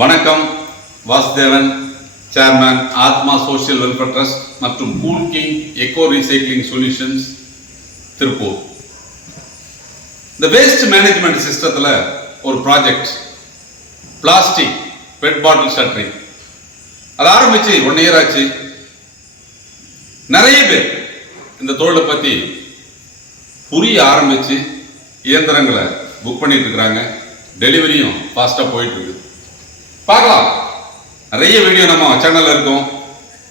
வணக்கம் Vasudevan chairman Atma social welfare trust மற்றும் cool king eco recycling solutions Tiruppur. இந்த waste management சிஸ்டத்தில் ஒரு project plastic PET bottle shuttering அது ஆரம்பிச்சு ஒன் இயர் ஆச்சு. நிறைய பேர் இந்த தொழிலை பற்றி புரிய ஆரம்பிச்சு இயந்திரங்களை புக் பண்ணிட்டு இருக்கிறாங்க. டெலிவரியும் ஃபாஸ்ட்டாக போயிட்டு இருக்குது. பார்க்கலாம். நிறைய வீடியோ நம்ம சேனலில் இருக்கும்.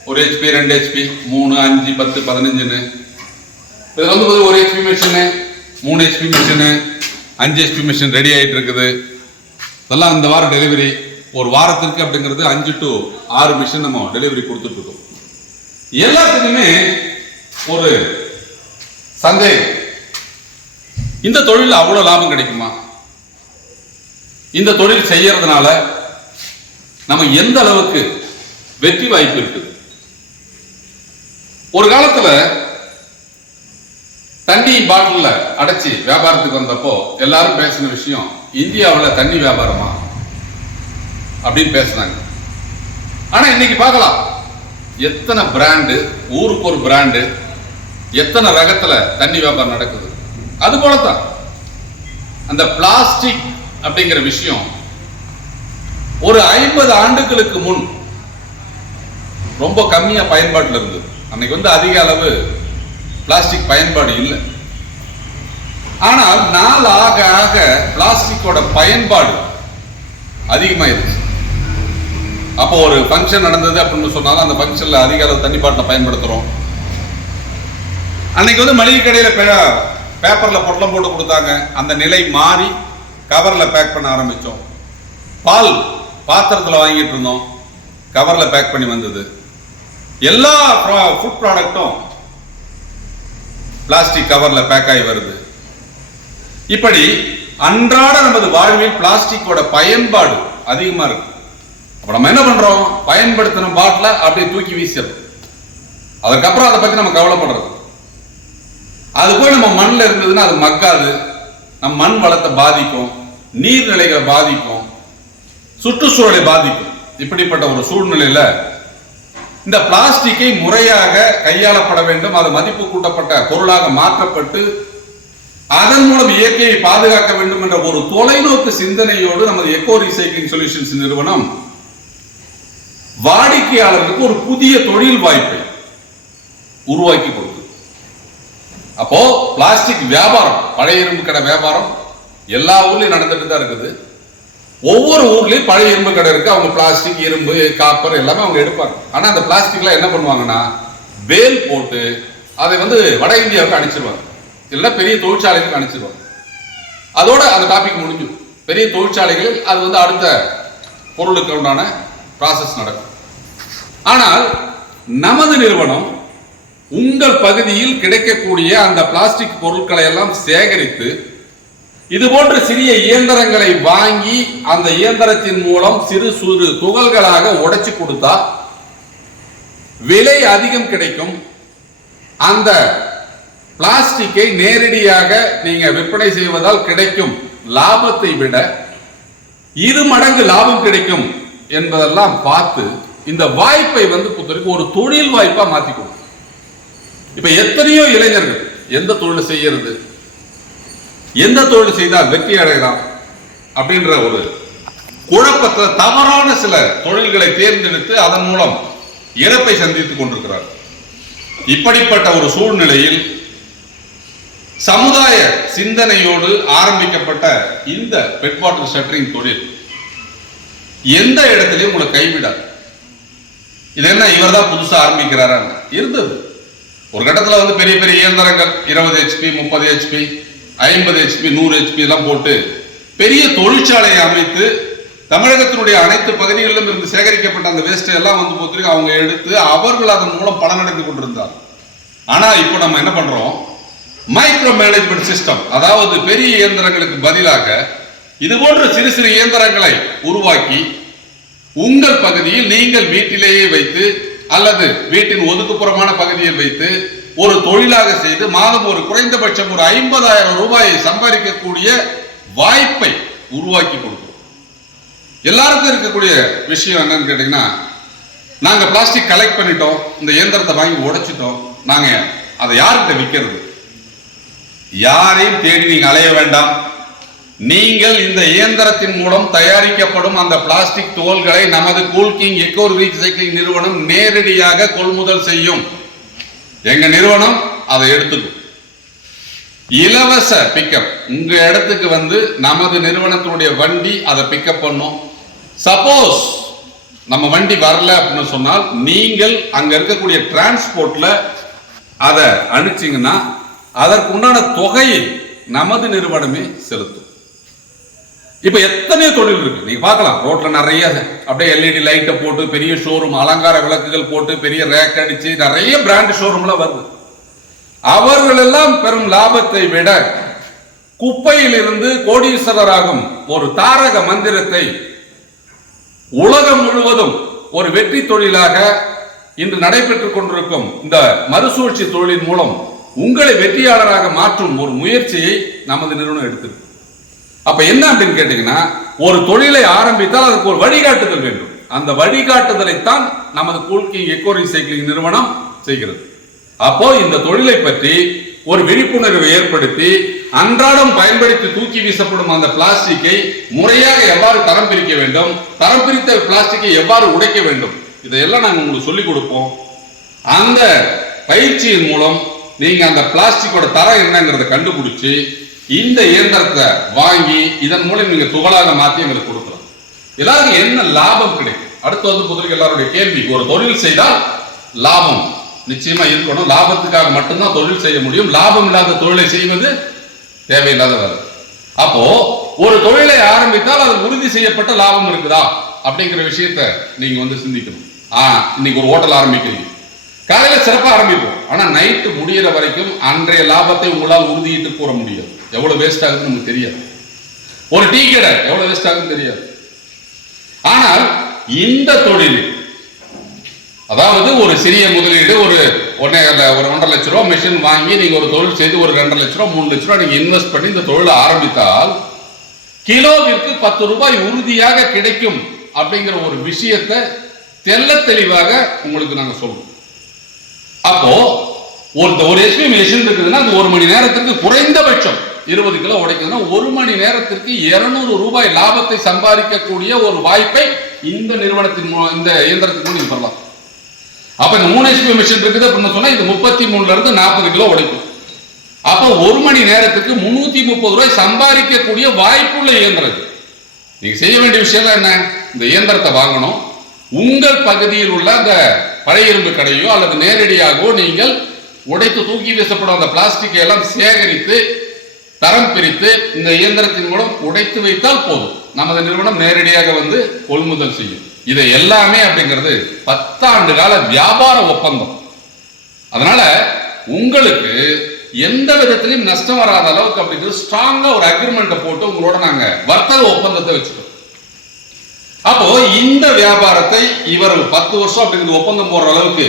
ஒரு ஹெச்பி ரெண்டு ஹெச்பி மூணு அஞ்சு பத்து பதினஞ்சுன்னு. இதில் வந்து பாத்தீங்கன்னா ஒரு ஹெச்பி மிஷினு மூணு ஹெச்பி மிஷினு அஞ்சு ஹெச்பி மிஷின் ரெடி ஆகிட்டு இருக்குது. இதெல்லாம் இந்த வாரம் டெலிவரி ஒரு வாரத்திற்கு அப்படிங்கிறது அஞ்சு டு ஆறு மிஷின் நம்ம டெலிவரி கொடுத்துட்ருக்கோம் எல்லாத்துக்குமே ஒரு சந்தேகம் இந்த தொழிலில் அவ்வளோ லாபம் கிடைக்குமா? இந்த தொழில் செய்யறதுனால நம்ம எந்த அளவுக்கு வெற்றி வாய்ப்பு இருக்குது ஒரு காலத்துல தண்ணி பாட்டில் அடைச்சி வியாபாரத்துக்கு வந்தப்போ எல்லாரும் பேசின விஷயம் இந்தியாவில் தண்ணி வியாபாரமா? அப்படின்னு பேசினாங்க. ஆனா இன்னைக்கு பார்க்கலாம். எத்தனை பிராண்டு ஊருக்கு ஒரு பிராண்டு எத்தனை ரகத்துல தண்ணி வியாபாரம் நடக்குது? அது போலதான் அந்த பிளாஸ்டிக் அப்படிங்கிற விஷயம் ஒரு ஐம்பது ஆண்டுகளுக்கு முன் ரொம்ப கம்மியா பயன்பாட்டில் இருந்தது. அன்னைக்கு வந்து அதிக அளவு பிளாஸ்டிக் பயன்பாடு இல்லை. ஆனால் நாள் ஆக ஆக பிளாஸ்டிக்கோட பயன்பாடு அதிகமாயிருச்சு. அப்போ ஒரு ஃபங்க்ஷன் நடந்தது அப்படின்னு சொன்னாலும் அந்த ஃபங்க்ஷன்ல அதிக அளவு தண்ணி பாட்டில் பயன்படுத்துகிறோம் அன்னைக்கு வந்து மளிகை கடையில் பே- பொட்டலம் போட்டு கொடுத்தாங்க. அந்த நிலை மாறி கவரில் பேக் பண்ண ஆரம்பிச்சோம். பால் பாத்திரத்தில் வாங்கிட்டு இருந்தோம். கவரில் பேக் பண்ணி வந்தது. எல்லா ஃபுட் ப்ராடக்ட்டும் பிளாஸ்டிக் கவரில் பேக் ஆகி வருது. இப்படி அன்றாட நமது வாழ்வில் பிளாஸ்டிக்கோட பயன்பாடு அதிகமாக இருக்கு. அப்போ நம்ம என்ன பண்ணுறோம் பயன்படுத்தின பாட்டில அப்படியே தூக்கி வீசிடுறோம். அதுக்கப்புறம் அதை பற்றி நம்ம கவலைப்படுறது. அது போய் நம்ம மண்ணில் இருந்ததுன்னா அது மக்காது. நம் மண் வளத்தை பாதிக்கும். நீர்நிலைகளை பாதிக்கும். சுற்றுச்சூழலை பாதிக்கும். இப்படிப்பட்ட ஒரு சூழ்நிலையில இந்த பிளாஸ்டிக்கை முறையாக கையாளப்பட வேண்டும். அது மதிப்பு கூட்டப்பட்ட பொருளாக மாற்றப்பட்டு அதன் மூலம் இயற்கையை பாதுகாக்க வேண்டும் என்ற ஒரு தொலைநோக்கு சிந்தனையோடு நமது எக்கோ ரீசைக்ளிங் சொல்யூஷன்ஸ் நிறுவனம் வாடிக்கையாளருக்கு ஒரு புதிய தொழில் வாய்ப்பை உருவாக்கி கொடுத்தது அப்போ பிளாஸ்டிக் வியாபாரம் பழைய இரும்பு கடை வியாபாரம் எல்லா ஊர்லயும் நடந்துட்டு தான் இருக்குது. ஒவ்வொரு ஊர்லயும் பழைய இரும்பு கடை இருக்கு. அவங்க பிளாஸ்டிக் இரும்பு காப்பர் எல்லாமே அவங்க எடுப்பாங்க. ஆனா அந்த பிளாஸ்டிக்ல என்ன பண்ணுவாங்கன்னா வேல் போட்டு அதை வந்து வட இந்தியாவுக்கு அனுப்பிச்சிருவாங்க. இல்ல பெரிய தொழிற்சாலைகளுக்கு அனுப்பிச்சிருவாங்க. அதோட அந்த டாபிக் முடிஞ்சு பெரிய தொழிற்சாலைகளில் அது வந்து அடுத்த பொருளுக்கு உண்டான ப்ராசஸ் நடக்கும். ஆனால் நமது நிறுவனம் உங்கள் பகுதியில் கிடைக்கக்கூடிய அந்த பிளாஸ்டிக் பொருட்களை எல்லாம் சேகரித்து இது போன்ற சிறிய இயந்திரங்களை வாங்கி அந்த இயந்திரத்தின் மூலம் சிறு சிறு துகள்களாக உடைச்சு கொடுத்தா விலை அதிகம் கிடைக்கும். அந்த பிளாஸ்டிக்கை நேரடியாக நீங்க விற்பனை செய்வதால் கிடைக்கும் லாபத்தை விட இரு மடங்கு லாபம் கிடைக்கும் என்பதெல்லாம் பார்த்து இந்த வாய்ப்பை வந்து பொறுத்தவரைக்கும் ஒரு தொழில் வாய்ப்பா மாத்தி கொடுக்கும். இப்ப எத்தனையோ இளைஞர்கள் எந்த தொழில் செய்யறது? எந்த தொழில் செய்தால் வெற்றி அடையலாம் அப்படின்ற ஒரு குழப்பத்தில் தவறான சில தொழில்களை தேர்ந்தெடுத்து அதன் மூலம் இறப்பை சந்தித்துக் கொண்டிருக்கிறார். இப்படிப்பட்ட ஒரு சூழ்நிலையில் சமுதாய சிந்தனையோடு ஆரம்பிக்கப்பட்ட இந்த பெட் வாட்டர் ஷட்டரிங் தொழில் எந்த இடத்திலையும் உங்களை கைவிடாது. இது என்ன இவர் தான் புதுசாக ஆரம்பிக்கிறாரா இருந்தது. ஒரு கட்டத்தில் வந்து பெரிய பெரிய இயந்திரங்கள் இருபது ஹெச்பி முப்பது ஹெச்பி ஐம்பது ஹெச்பி நூறு ஹெச்பி எல்லாம் போட்டு பெரிய தொழிற்சாலையை அமைத்து தமிழகத்தினுடைய அனைத்து பகுதிகளிலும் இருந்து சேகரிக்கப்பட்ட அந்த வேஸ்ட் எல்லாம் வந்து பொறுத்தவரைக்கும் அவங்க எடுத்து அவர்கள் அதன் மூலம் பலன் அடைந்து கொண்டிருந்தார். ஆனால் இப்போ நம்ம என்ன பண்றோம்? மைக்ரோ மேனேஜ்மெண்ட் சிஸ்டம் அதாவது பெரிய இயந்திரங்களுக்கு பதிலாக இது போன்ற சிறு சிறு இயந்திரங்களை உருவாக்கி உங்கள் பகுதியில் நீங்கள் வீட்டிலேயே வைத்து அல்லது வீட்டின் ஒதுக்குப்புறமான பகுதியில் வைத்து ஒரு தொழிலாக செய்து மாதம் ஒரு குறைந்தபட்சம் ஒரு ஐம்பதாயிரம் ரூபாயை சம்பாதிக்கக்கூடிய வாய்ப்பை உருவாக்கி கொடுக்கும் எல்லாருக்கும் இருக்கக்கூடிய விஷயம் என்னன்னு கேட்டீங்கன்னா நாங்க பிளாஸ்டிக் கலெக்ட் பண்ணிட்டோம் இந்த இயந்திரத்தை வாங்கி உடைச்சிட்டோம் நாங்க அதை யார்கிட்ட விற்கிறது யாரையும் தேடி நீங்க அலைய வேண்டாம். நீங்கள் இந்த இயந்திரத்தின் மூலம் தயாரிக்கப்படும் அந்த பிளாஸ்டிக் தோல்களை நமது கூல்கிங் எக்கோ ரீசைக்ளிங் நிறுவனம் நேரடியாக கொள்முதல் செய்யும். எங்க நிறுவனம் அதை எடுத்துக்கும். இலவச பிக்கப் உங்க இடத்துக்கு வந்து நமது நிறுவனத்தினுடைய வண்டி அதை பிக்கப் பண்ணும். சப்போஸ் நம்ம வண்டி வரல அப்படின்னு சொன்னால் நீங்கள் அங்க இருக்கக்கூடிய டிரான்ஸ்போர்ட்ல அதை அனுப்பிச்சீங்கன்னா அதற்கு உண்டான தொகையை நமது நிறுவனமே செலுத்தும். இப்போ எத்தனையோ தொழில் இருக்கு. நீங்க பார்க்கலாம். ரோட்ல நிறைய அப்படியே எல்இடி லைட்டை போட்டு பெரிய ஷோரூம் அலங்கார விளக்குகள் போட்டு பெரிய ரேக் அடிச்சு நிறைய பிராண்ட் ஷோரூம்லாம் வருது. அவர்கள் எல்லாம் பெரும் லாபத்தை விட குப்பையிலிருந்து கோடீஸ்வரராகும் ஒரு தாரக மந்திரத்தை உலகம் முழுவதும் ஒரு வெற்றி தொழிலாக இன்று நடைபெற்றுக் கொண்டிருக்கும் இந்த மறுசூழ்ச்சி தொழிலின் மூலம் உங்களை வெற்றியாளராக மாற்றும் ஒரு முயற்சியை நமது நிறுவனம் எடுத்திருக்கு. அப்ப என்ன அப்படின்னு கேட்டீங்கன்னா ஒரு தொழிலை ஆரம்பித்தால் அதுக்கு ஒரு வழிகாட்டுதல் வேண்டும். அந்த வழிகாட்டுதலைத்தான் நமது கூல்கி எக்கோ ரீசைக்ளிங் நிறுவனம் செய்கிறது. அப்போ இந்த தொழிலை பற்றி ஒரு விழிப்புணர்வை ஏற்படுத்தி அன்றாடம் பயன்படுத்தி தூக்கி வீசப்படும் அந்த பிளாஸ்டிக்கை முறையாக எவ்வாறு தரம் பிரிக்க வேண்டும் தரம் பிரித்த பிளாஸ்டிக்கை எவ்வாறு உடைக்க வேண்டும் இதையெல்லாம் நாங்கள் உங்களுக்கு சொல்லிக் கொடுப்போம். அந்த பயிற்சியின் மூலம் நீங்க அந்த பிளாஸ்டிக்கோட தரம் என்னங்கிறத கண்டுபிடிச்சு இந்த இயந்திரத்தை வாங்கி இதன் மூலம் நீங்க துகளாக மாத்தி எங்களுக்கு கொடுக்கலாம். எல்லாருக்கும் என்ன லாபம் கிடைக்கும்? அடுத்து வந்து முதலுக்கு எல்லாருடைய கேள்வி ஒரு தொழில் செய்தால் லாபம் நிச்சயமா இருக்கணும். லாபத்துக்காக மட்டும்தான் தொழில் செய்ய முடியும். லாபம் இல்லாத தொழிலை செய்வது தேவையில்லாத வேலை. அப்போ ஒரு தொழிலை ஆரம்பித்தால் அது உறுதி செய்யப்பட்ட லாபம் இருக்குதா? அப்படிங்கிற விஷயத்த நீங்க வந்து சிந்திக்கணும். ஆ இன்னைக்கு ஒரு ஹோட்டல் ஆரம்பிக்கிறீங்க. காலையில சிறப்பா ஆரம்பிப்போம். ஆனா நைட்டு முடியிற வரைக்கும் அன்றைய லாபத்தை உங்களால் உறுதியிட்டு கூற முடியாது. எவ்வளவு வேஸ்ட் ஆகுதுன்னு நமக்கு தெரியாது. ஒரு டீ கடை எவ்வளவு வேஸ்ட் ஆகுதுன்னு தெரியாது. ஆனால் இந்த தொழில் அதாவது ஒரு சிறிய முதலீடு ஒரு ஒன்னே ஒரு ஒன்றரை லட்ச ரூபா மிஷின் வாங்கி நீங்க ஒரு தொழில் செய்து ஒரு ரெண்டரை லட்ச ரூபா மூணு லட்ச ரூபா நீங்க இன்வெஸ்ட் பண்ணி இந்த தொழிலை ஆரம்பித்தால் கிலோவிற்கு பத்து ரூபாய் உறுதியாக கிடைக்கும் அப்படிங்கிற ஒரு விஷயத்தை தெள்ள தெளிவாக உங்களுக்கு நாங்கள் சொல்றோம். அப்போ ஒரு ஒரு எஸ்பி மிஷின் இருக்குதுன்னா அது ஒரு மணி நேரத்திற்கு குறைந்தபட்சம் இருபது கிலோ உடைக்குதுன்னா ஒரு மணி நேரத்திற்கு இருநூறு ரூபாய் லாபத்தை சம்பாதிக்கக்கூடிய ஒரு வாய்ப்பை இந்த நிறுவனத்தின் மூலம் இந்த இயந்திரத்தின் மூலம் நீங்க பெறலாம். அப்ப இந்த மூணு எஸ்பி மிஷின் இருக்குது அப்படின்னு சொன்னா இது முப்பத்தி மூணுல இருந்து நாற்பது கிலோ உடைக்கும். அப்போ ஒரு மணி நேரத்துக்கு முன்னூத்தி முப்பது ரூபாய் சம்பாதிக்கக்கூடிய வாய்ப்புள்ள இயந்திரம் நீங்க செய்ய வேண்டிய விஷயம் என்ன? இந்த இயந்திரத்தை வாங்கணும். உங்கள் பகுதியில் உள்ள அந்த பழைய இரும்பு கடையோ அல்லது நேரடியாகவோ நீங்கள் உடைத்து தூக்கி வீசப்படும் அந்த பிளாஸ்டிக்கை எல்லாம் சேகரித்து தரம் பிரித்து இந்த இயந்திரத்தின் மூலம் உடைத்து வைத்தால் போதும். நமது நிறுவனம் நேரடியாக வந்து கொள்முதல் செய்யும். இதை எல்லாமே அப்படிங்கிறது பத்தாண்டு கால வியாபார ஒப்பந்தம். அதனால உங்களுக்கு எந்த விதத்திலையும் நஷ்டம் வராத அளவுக்கு அப்படிங்கிறது ஸ்ட்ராங்கா ஒரு அக்ரிமெண்ட்டை போட்டு உங்களோட நாங்க வர்த்தக ஒப்பந்தத்தை வச்சுக்கோம் அப்போ இந்த வியாபாரத்தை இவர் பத்து வருஷம் அப்படிங்கிற ஒப்பந்தம் போடுற அளவுக்கு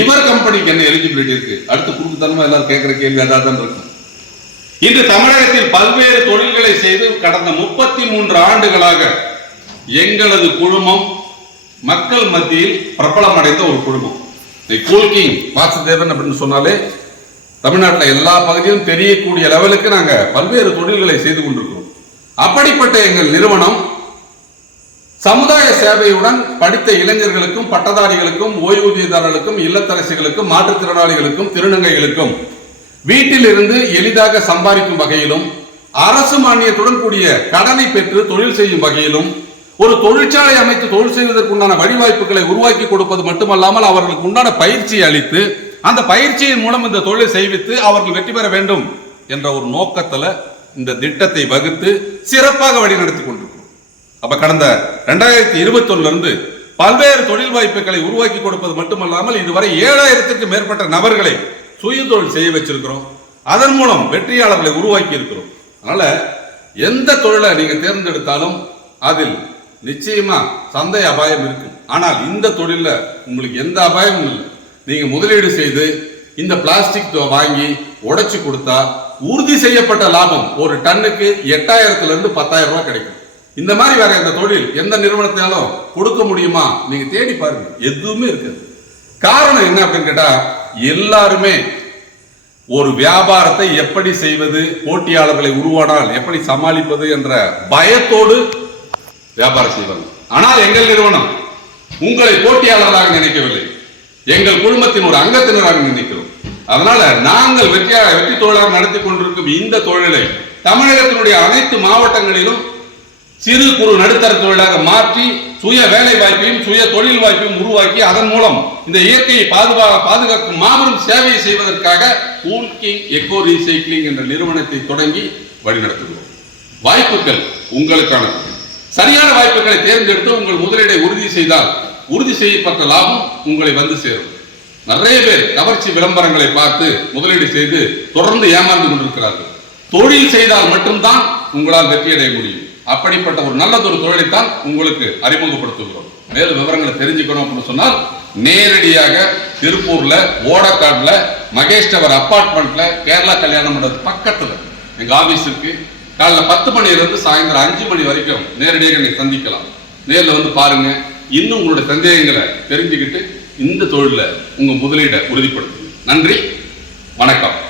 இவர் கம்பெனிக்கு என்ன எலிஜிபிலிட்டி இருக்கு? அடுத்து குறுக்குத்தனமா எல்லாரும் கேட்கிற கேள்வி அதான் தான் இருக்கும். இன்று தமிழகத்தில் பல்வேறு தொழில்களை செய்து கடந்த முப்பத்தி மூன்று ஆண்டுகளாக எங்களது குழுமம் மக்கள் மத்தியில் பிரபலம் அடைந்த ஒரு குழுமம். கூல்கிங் வாசுதேவன் அப்படின்னு சொன்னாலே தமிழ்நாட்டில் எல்லா பகுதியிலும் தெரியக்கூடிய லெவலுக்கு நாங்கள் பல்வேறு தொழில்களை செய்து கொண்டிருக்கிறோம். அப்படிப்பட்ட எங்கள் நிறுவனம் சமுதாய சேவையுடன் படித்த இளைஞர்களுக்கும் பட்டதாரிகளுக்கும் ஓய்வூதியதாரர்களுக்கும் இல்லத்தரசிகளுக்கும் மாற்றுத்திறனாளிகளுக்கும் திருநங்கைகளுக்கும் வீட்டில் இருந்து எளிதாக சம்பாதிக்கும் வகையிலும் அரசு மானியத்துடன் கூடிய கடனை பெற்று தொழில் செய்யும் வகையிலும் ஒரு தொழிற்சாலை அமைத்து தொழில் செய்வதற்குண்டான வழிவாய்ப்புகளை உருவாக்கி கொடுப்பது மட்டுமல்லாமல் அவர்களுக்கு உண்டான பயிற்சியை அளித்து அந்த பயிற்சியின் மூலம் இந்த தொழிலை செய்வித்து அவர்கள் வெற்றி பெற வேண்டும் என்ற ஒரு நோக்கத்தில் இந்த திட்டத்தை வகுத்து சிறப்பாக வழிநடத்தி கொண்டு அப்ப கடந்த ரெண்டாயிரத்தி இருபத்தி இருந்து பல்வேறு தொழில் வாய்ப்புகளை உருவாக்கி கொடுப்பது மட்டுமல்லாமல் இதுவரை ஏழாயிரத்திற்கு மேற்பட்ட நபர்களை சுய தொழில் செய்ய வச்சிருக்கிறோம். அதன் மூலம் வெற்றியாளர்களை உருவாக்கி இருக்கிறோம். அதனால எந்த தொழிலை நீங்க தேர்ந்தெடுத்தாலும் அதில் நிச்சயமா சந்தை அபாயம் இருக்கும். ஆனால் இந்த தொழிலில் உங்களுக்கு எந்த அபாயமும் இல்லை. நீங்க முதலீடு செய்து இந்த பிளாஸ்டிக் வாங்கி உடைச்சு கொடுத்தா உறுதி செய்யப்பட்ட லாபம் ஒரு டன்னுக்கு எட்டாயிரத்துல இருந்து பத்தாயிரம் ரூபாய் கிடைக்கும். இந்த மாதிரி வேற இந்த தொழில் எந்த நிறுவனத்தினாலும் கொடுக்க முடியுமா? நீங்க தேடி பாருங்க. எதுவுமே இருக்காது. காரணம் என்ன அப்படின்னு கேட்டா எல்லாருமே ஒரு வியாபாரத்தை எப்படி செய்வது போட்டியாளர்களை உருவானால் எப்படி சமாளிப்பது என்ற பயத்தோடு வியாபாரம் செய்வாங்க. ஆனால் எங்கள் நிறுவனம் உங்களை போட்டியாளர்களாக நினைக்கவில்லை. எங்கள் குழுமத்தின் ஒரு அங்கத்தினராக நினைக்கிறோம். அதனால நாங்கள் வெற்றியாக வெற்றி தொழிலாக நடத்தி கொண்டிருக்கும் இந்த தொழிலை தமிழகத்தினுடைய அனைத்து மாவட்டங்களிலும் சிறு குறு நடுத்தர தொழிலாக மாற்றி சுய வேலை வாய்ப்பையும் சுய தொழில் வாய்ப்பையும் உருவாக்கி அதன் மூலம் இந்த இயற்கையை பாதுகா பாதுகாக்கும் மாபெரும் சேவையை செய்வதற்காக கூல் கிங் எக்கோ ரீசைக்ளிங் என்ற நிறுவனத்தை தொடங்கி வழிநடத்துகிறோம். வாய்ப்புகள் உங்களுக்கான சரியான வாய்ப்புகளை தேர்ந்தெடுத்து உங்கள் முதலீடை உறுதி செய்தால் உறுதி செய்யப்பட்ட லாபம் உங்களை வந்து சேரும். நிறைய பேர் கவர்ச்சி விளம்பரங்களை பார்த்து முதலீடு செய்து தொடர்ந்து ஏமாந்து கொண்டிருக்கிறார்கள். தொழில் செய்தால் மட்டும்தான் உங்களால் வெற்றியடைய முடியும். அப்படிப்பட்ட ஒரு நல்லதொரு தொழிலைத்தான் உங்களுக்கு அறிமுகப்படுத்துகிறோம். மேலும் விவரங்களை தெரிஞ்சுக்கணும் அப்படின்னு சொன்னால் நேரடியாக திருப்பூர்ல ஓடக்காடுல மகேஷ் டவர் அப்பார்ட்மெண்ட்ல கேரளா கல்யாணம் மண்டபத்து பக்கத்துல எங்க ஆபீஸ் இருக்கு. காலைல பத்து மணில சாயந்தரம் அஞ்சு மணி வரைக்கும் நேரடியாக நீங்க சந்திக்கலாம். நேரில் வந்து பாருங்க. இன்னும் உங்களுடைய சந்தேகங்களை தெரிஞ்சுக்கிட்டு இந்த தொழிலில் உங்க முதலீடை உறுதிப்படுத்துங்க. நன்றி. வணக்கம்.